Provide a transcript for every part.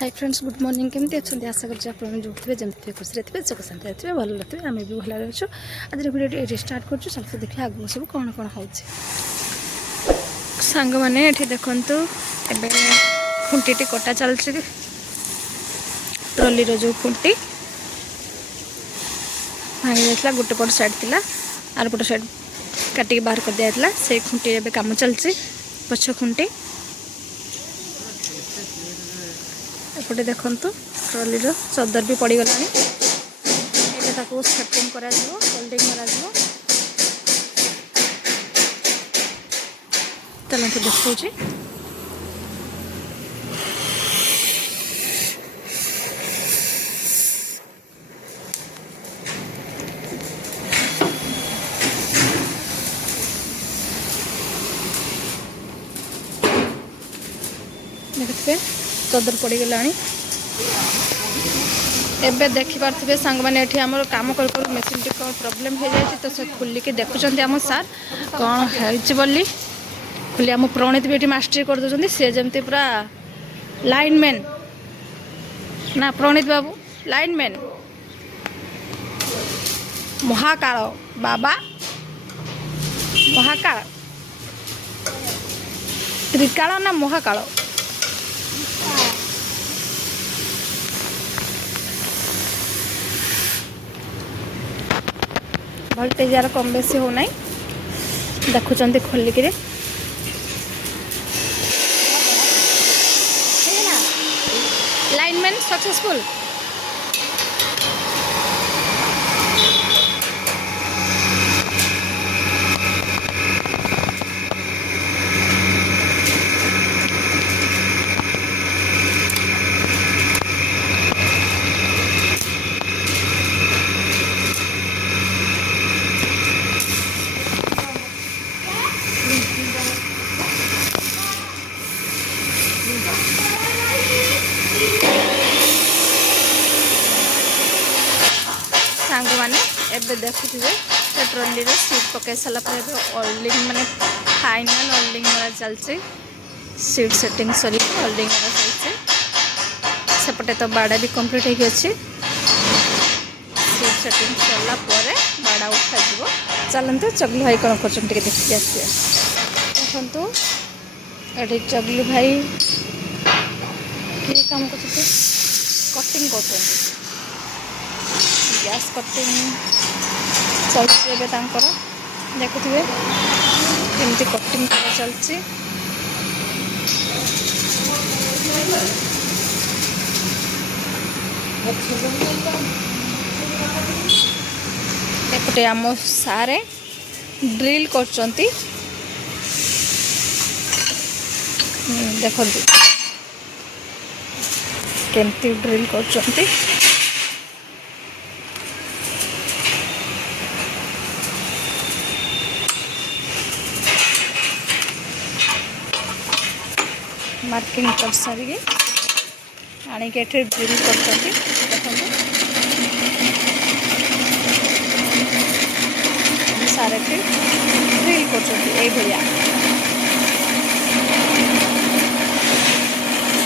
Hi friends good morning केमती अच्छा आशा कर जो थे जमी खुशी थे सुख शांति थे भल थे आम भी भल अच्छे आज भिडियो ये स्टार्ट कर चलते देखिए आगू सब कौन कौन हो सांग मैंने ये देखु एवं खुंटी कटा चलती ट्रॉली जो खुंटी भांगी जाता गोटे पट साइड थी आर पट साइड काटिक बाहर कर दिया से खुंटी एवं कम चलती पछ खुंटी एपटे देखु ट्रॉली चदर भी पड़गला सेटिंग कर होल्डिंग चलते देखा देखते चदर पड़गला एबे देखि पार्थिबे सांग माने एठी हमर काम कर कर मशीन टी को प्रॉब्लम हो जाय तो से खुली के देखुचंती हम सर कोन हेल्च बोली खुली हम प्रणीत भी एठी मास्टरी कर दोचंती से जेमती पूरा लाइनमैन ना प्रणीत बाबू लाइनमैन महाकाल बाबा महाकाल त्रिकाल ना महाकाल वोल्टेज यार कम बेसी हो नाई देखुंत खोलिक लाइनमैन सक्सेसफुल सांग मैंने एवं देखुए ट्रॉली सीट पकई सारापर ओल्डिंग माने फाइनाल ओल्डिंग मारा चलती सीट सेटिंग सरी ओल्डिंग मारा चलती सेपटे तो बाड़ा भी कंप्लीट हो सीट सेटिंग सरला बाड़ा उठा चलते चगलू भाई कौन कर देखिए आसिए देखु ये चगलू भाई किए काम कर कटिंग कर गैस कटिंग चलती देखुए केमती कटिंग चलती एपटे आम सारे ड्रिल कर देखु केमती ड्रिल कर मार्किंग कर सारी आणिक ड्रिल कर सारे ड्रिल कर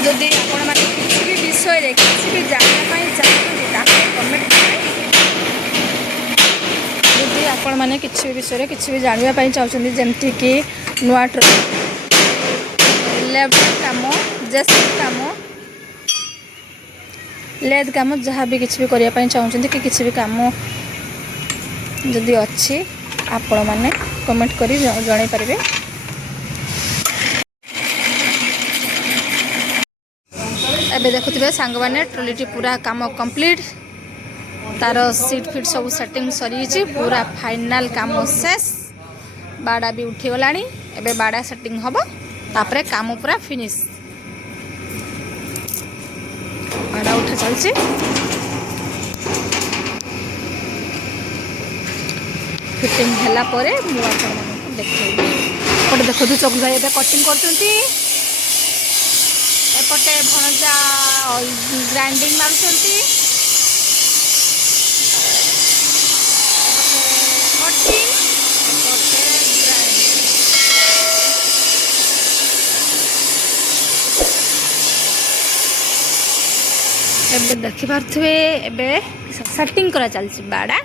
जदि आपण मैंने किसी भी विषय किसी भी जानापी चाहते कमेंट जदि आपण मैंने किसी भी विषय किसी भी जानापी चाहते जमती कि नुआ लेफ्ट काम जेसीबी काम लेद काम जहाँ भी किसी भी करने चाहते कि किसी भी काम जदि अच्छी आपण मैंने कमेंट करी जन पारे एबे देखुए सांग मैंने ट्रॉली पूरा काम कंप्लीट तार सीट फिट सब सेटिंग सरी पूरा फाइनाल काम शेष बाड़ा भी उठीगला एबे बाड़ा सेटिंग हम तापरे काम पूरा फिनिश बाड़ा उठा चलती फिटिंग है देखते देखो चकू भाई एवं कटिंग करपटे भणजा ग्राइंडिंग मारुंट ଏବେ ଦେଖିପାରୁଥିବେ ଏବେ ସେଟିଂ କରା ଚାଲିଛି ବାଡ଼ା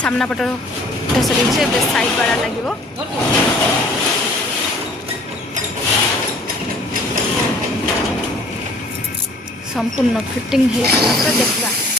ସାମ୍ନା ପଟ ସରିଛି ଏବେ ସାଇଡ୍ ବାଡ଼ା ଲାଗିବ। ସମ୍ପୂର୍ଣ୍ଣ ଫିଟିଂ ହେଇସାରିଲା ପରେ ଦେଖିବା।